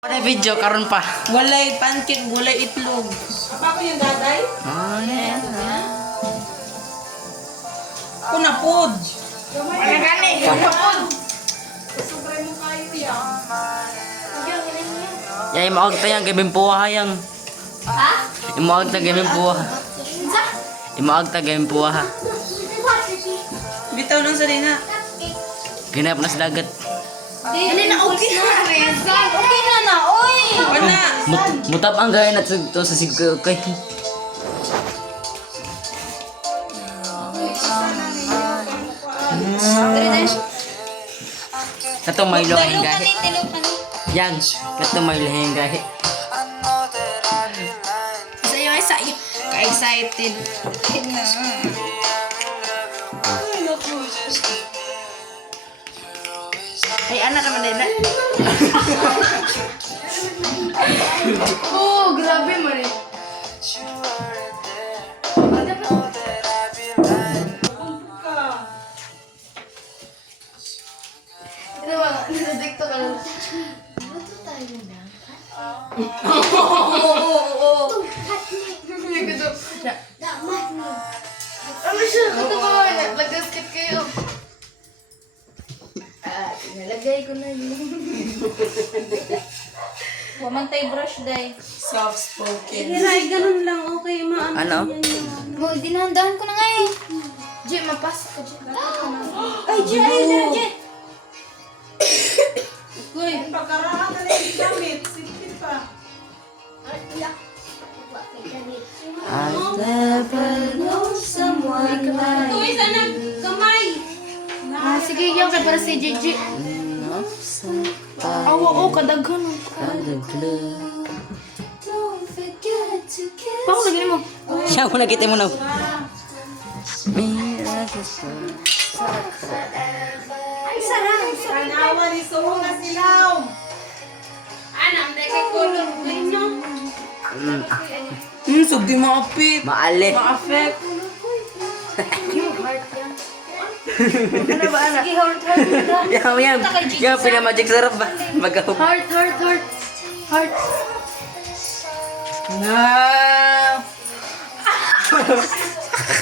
Ada video karon pa. Walay pancake, walay itlog. Apa ko yung daday? Kuna pod. Wala gani, kuna pod. Sobra mo kayo yan. Ya imaog tayang gabing puwa hayang. Ha? Imaog ta gabing puwa. Imaog ta gabing puwa. Bitaw nang salina. Ginap na sa dagat. Dili na okay na. Okay na na, oy. Wala. Mutap ang gaya na to sa sigko kay. Kato may loheng gahi. Yan, kato may loheng gahi. Sa'yo ay sa'yo. Ka-excited. Na. Ay, anak ka na. Oh, grabe mo rin. Ito ba? Nasa-tiktok ka lang. Ano tayo na? Oo. Ano siya? Ito ba? Nag-skip kayo. Nalagay ko na yun. Wamantay brush day. Soft spoken. Ay, ganun lang. Okay, Ano? Mo, dinahandahan ko na nga eh. Jay, mapasok ka, Jay. Ay, Jay, ay, Jay. Uy. Pagkarahan na lang yung gamit. Sipit pa. I've Never know someone like Uy, sana kamay. sige, yan kay para si Gigi. Awa, kadaghan. Bako, lagyan mo. Siya mo nakita mo na. Ay, sarang. Kanawa ni Suhunga Silaw. Anam, kay color ninyo. Sugdi mo apit. Maalit. Ma-affect. Yung heart yan. Ano ba, anak? Sige, heart na. Yan. Yan, pinamagic sarap ba? Magaw. Heart. Heart. Na.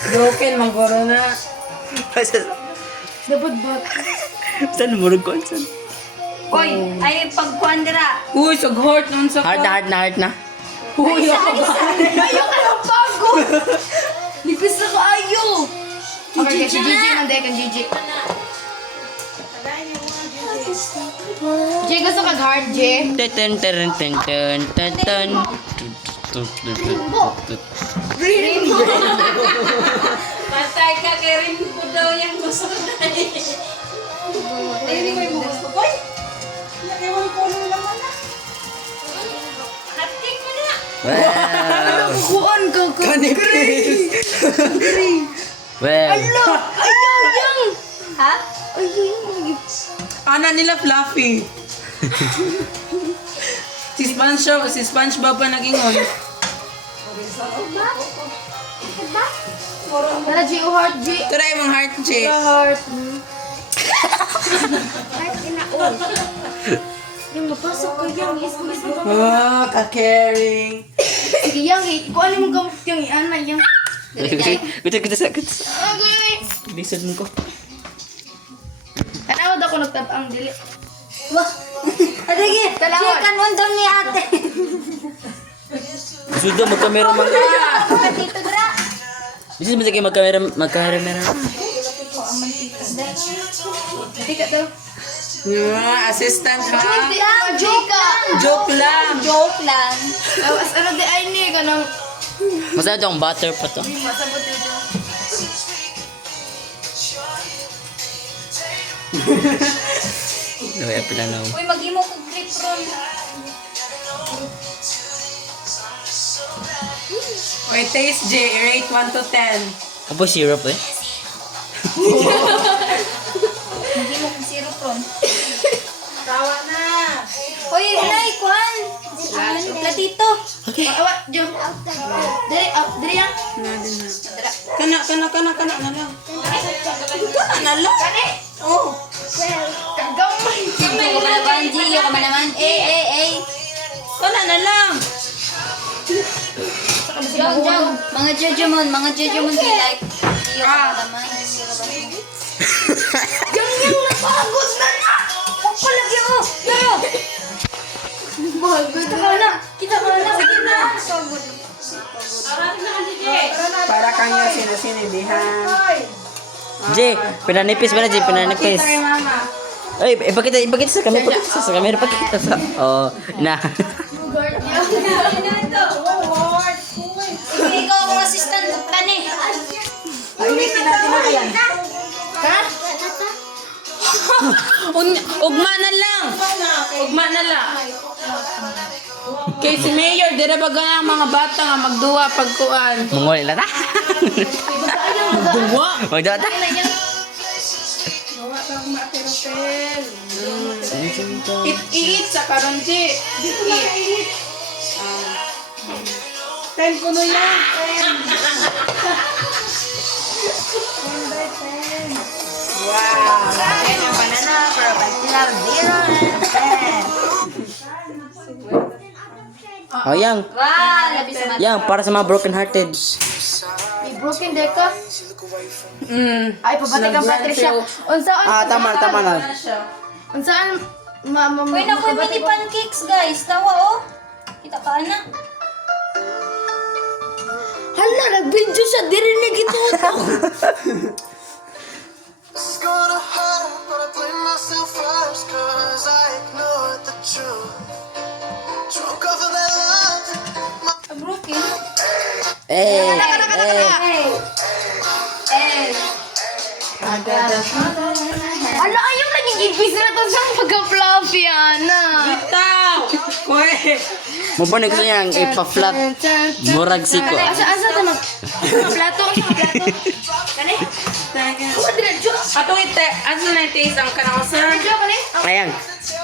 Broken, magkoro na. Dapat ba? Saan murag ko? Saan? Oy, ay pagkuandra. Uy, sag-heart nun sa Heart na. Uy, Ayaw ka ng pagod. Nipis na kaayo. Okay, si Gigi, manday ka, Gigi. Jay, gusto ka guard, Jay? Ten. Patay ka kay Rinpo daw yung gusto ko na Hatik mo na. Wow. Kukuan ka ka. Well. Ayaw yang. Ha? Ayaw yang. Ana nila fluffy. Si SpongeBob pa nag-ingon. Tara, Jay, o heart, Jay. Try mong heart, Jay. Heart. Heart, inaon. Yung mapasok ko yang. Oh, ka-caring. Sige, yang. Kung ano mong gamot yung iana, yang. Kita sakit. Agay. Lisod mo ko. Kanawad ako nagtatang dili. Wah. Adagi, Talawad. chicken wonder ni ate. Sudah magkamera man. Dito dra. Bisa bisa kayak magkamera. Hindi ka daw. Assistant ka. Joke ka. Joke lang. Joke lang. Tapos ano di ay ni ka nang Masaya dong butter pa to. masabot dito. Nawaya pala na. Uy, mag-imo ko grip ron. Wait, taste, Jay. Rate 1 to 10. Apa syrup eh? Mag-imo ko syrup ron. Tawa na. Uy, nay, kwan. Platito. Okay. Awa, Jo. Dali, dali yan. Kana na lang. Kana na lang. Kani? Oh. Kagamay. Kamay na Banji, yung naman. Mga Jejemon be like. Iyo ka naman. Yung napagod na na! Pagpalagyan mo! Pero! Kita ka na! Kita ka na! Sige na! Pagod. Arating na ka, Gigi. Para kanya sinasinidihan. Jay, pinanipis ba na, Jay? Pinanipis. Kay mama. Ay, ipakita sa camera. Pakita sa camera. Pakita sa... Oh, na. Sige, ikaw ang assistant. Buktan eh. Ulitin natin na yan. Ha? Ugma na lang. Ugma na lang. Kay si Mayor, dire ba ganang mga bata nga magduwa pagkuan. Mungol ila ta. Duwa? Magdawa ta. It sa karon G. It. Time ko no yan. Wow. Ayan ang banana pero pagkilar 0 and 10. Oh, yang. Wow! Labi sa mata. Yang, para sa mga broken hearted. May broken deck ka? Ay, pabati kang Patricia. Unsaan? Tama na. Unsaan? Uy, nakoy mini pancakes, guys. Tawa, oh. Kita ka, anak. Hala, nag-video siya. Dirinig ito. It's gonna hurt, but I blame myself first, 'cause I ignored the truth. Drunk off of that love. Broken. Eh. Hala, ayaw naging ipis na to siyang pagka-fluffy, Ana. Tao. Koy. Mabanig ko niyang ipa-flat. Murag siko. Asa ta mag... Plato? Kani? Ako diretso. Atong ite, asa na ite isang kanawsan. Diretso ka ni? Ayang.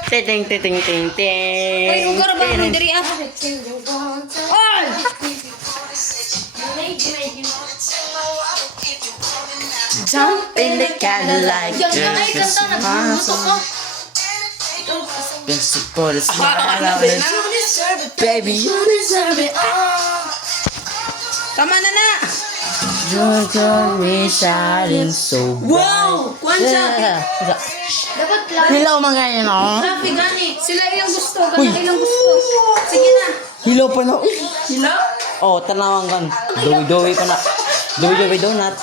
Ting ting ting ting ting. Uy, huwag ka ba nung diri ah. Oy! Jump in the Cadillac. Yan nga ay kanta nagluto ko. Principle is smile. Baby, you deserve it all. Tama na na. You're gonna shining so bright. Wow! Kwanza. Dapat lang. Hilaw mga yan, oh. Grabe gani. Sila ilang gusto. Ganang ilang gusto. Sige na. Hilaw pa na. Hello? Oh, tanawang kan. Dowi-dowi pa na. Dowi-dowi donut.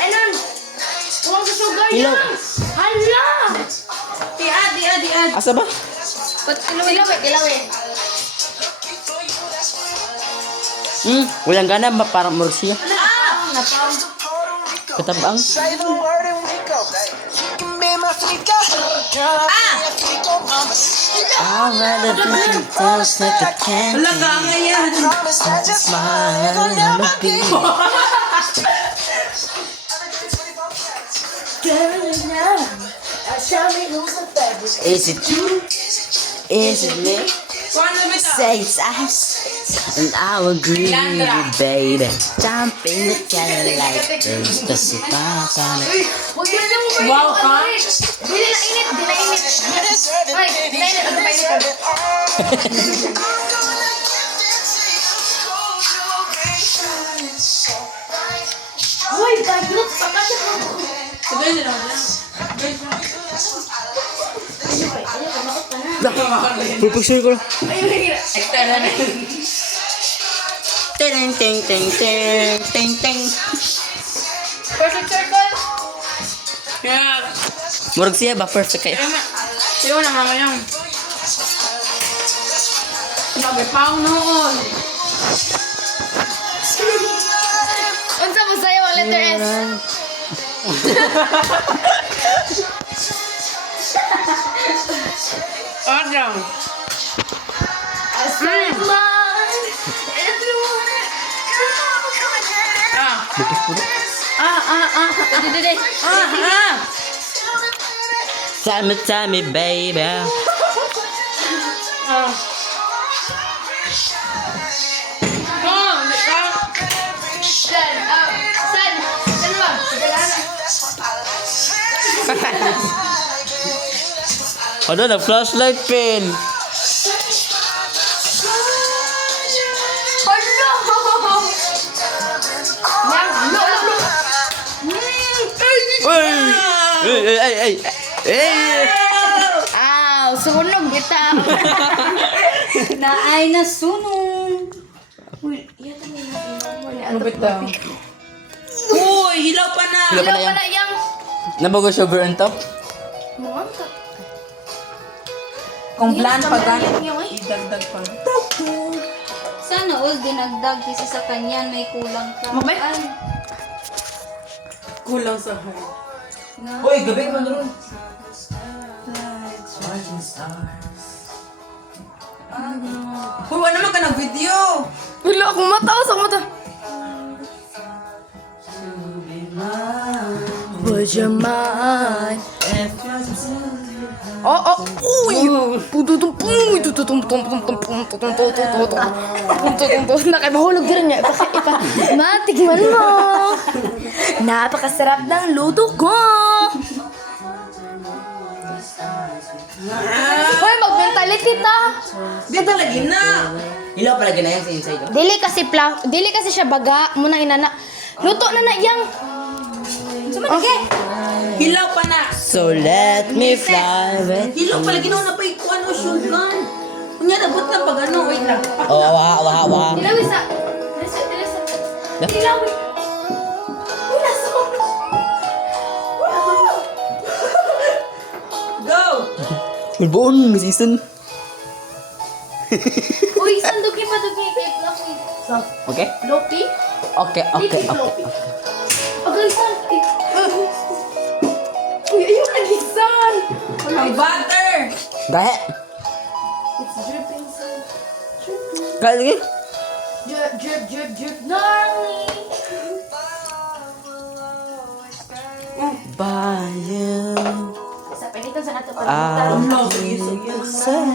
Anon! Huwag sa sugar Hello. yan! Hala! Diad. Asa ba? Dilawin. Walang gana ba parang mursiya? Katabang. Say the word and we go. You can be my flica. Girl, I'll be a flico mama. I'd rather do some things like a candy. Wala ka nga yan. Promise that your smile will Smile, never be. Is it you? Is it me? Kwan na bita. Say it's us, and I will agree with you, baby. Jump in the Cadillac, there's the sipasa. Huwag yun lang mo. Wow, ha? Dili na init. Ay, dinainit. Ano pa init? Uy, baglot. Pakasya ka mo. Sabay nila ako dyan. Pupusur ko. Ekta na na. Ting ting ting ting ting ting. Perfect circle. Yeah. Murag siya ba perfect kayo? Sayo na mama yan. Sabi pang noon. Unsa mo sa'yo ang letter S? Adam. Dede. Tell me, baby. San? San ba? Ano na flashlight pin? Hello! ay. Aw, sunog kita. Na ay nasunog. Uy, yata may Ano ba ito? Uy, hilaw pa na. Hilaw pa na Ilaw yan. pa na yang. Nabago sugar on top? Kung plan pa Yang gano'n, yung idagdag pa. Sana all dinagdag kasi sa kanyan may kulang pa. Mabay? Ay, Kulang sa heart. Uy, gabi ka man Uy, wala naman ka ng video. Wala akong mata. Sa mata. Would you mind? Oh. Uy! Nakimahulog din niya. Matikman mo. Napakasarap ng luto ko. Hoy, mag-mentality ta. Dito lagi na. Hilaw pala ganyan sa inside. Dili kasi siya baga mo na inana. Luto na na yang. Okay. Hilaw pa na. So let me fly with... Hilaw pala, ginawa na pa ikuan o shotgun. Kunya, nabot na pag ano. Wait lang. Oh, waha. Dilawi sa. Dilawi. Wala sa. Go! Ulboon, may season. Uy, sanduki pa dugi kay Fluffy. Okay? Loki? Okay. Agay san. Uy, ayaw na gisan. May butter! Gahe. It's dripping son. Kaya lagi? Drip. Darling. By you. Sa panitan sa nato Ah. panitan.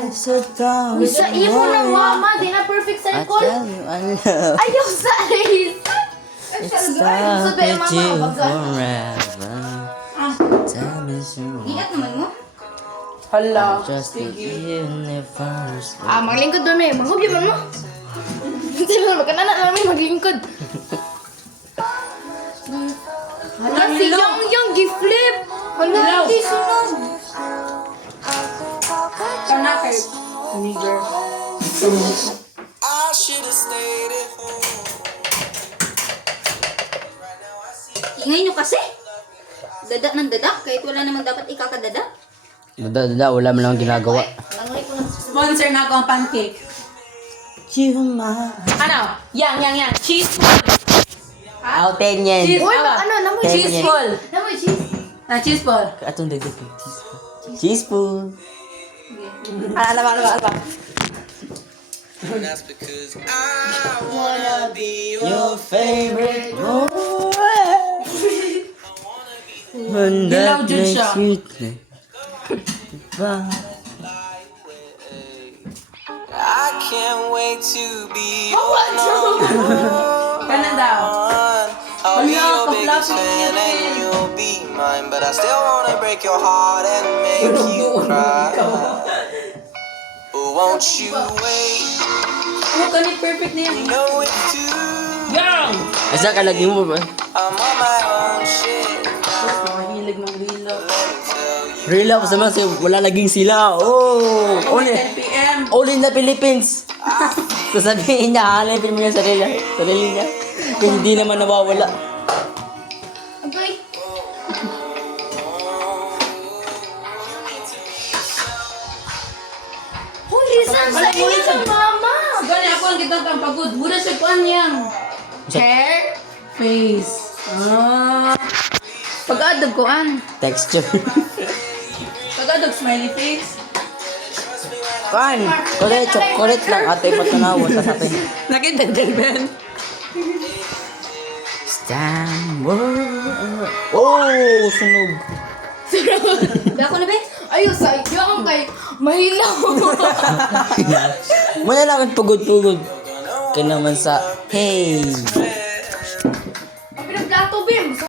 So down. Uy, sa iyo mo na mama. Di na perfect I circle. tell you I love. Ayaw sa is. It's So, stuck dahil with you mama, baga. forever. Tell me soon. ingat naman mo. Hala. Just the universe. Maglingkod doon eh. Mahubyo man mo. Sila na na namin maglingkod. Hala, si Yang gi-flip. Hala, Hilaw. hindi sunog. Kana kay Nigger. I should have stayed at home. Ingay nyo kasi. Dada ng dada. Kahit wala namang dapat ikakadada. Dada, wala mo lang ginagawa. Langoy ko lang. Sponsor na ako ang pancake. You my... Ano? Yang. Cheese. Out 10 yan. Cheese. Uy, ano, namoy Ten cheese. yan. Full. Namoy cheese. Na cheese ball. Atong dagdag yung teaspoon. Teaspoon. Ano ba? And that's because I wanna be Your favorite moment. When Hilaw that dyan makes siya. you think. Bye. I can't wait to be your number Kana daw. one. I'll be Wala, your biggest ka-fluffy fan niya and din. you'll be mine. But I still wanna break your heart and make you cry. But won't you wait? Ano ka ni perfect na yan? You know it's too. Yang! Asa ka lagi mo ba? I'm on my own shit. Mahilig mong rilo. Let me tell you. Real ako sa mga wala laging sila. Oh! Only, 10 p.m. only in the Philippines. Sasabihin niya, hanapin mo yung sarili niya. Kung hindi naman nawawala. Okay. Holy san sa iyo sa mama. Gani ako ang gitang kang pagod. Mura siya kuan yang. Hair. Face. Pag-adog kuan. Texture. Pag-adog smiley face. Kan, chocolate lang ate patunawon ta sa atin. Nakita din, Ben. Stand world. Oh, sunog. Dako na ba? Ayaw sa iyo ang kay mahinaw. Muna lang ang pugod-pugod. Kaya naman sa, hey,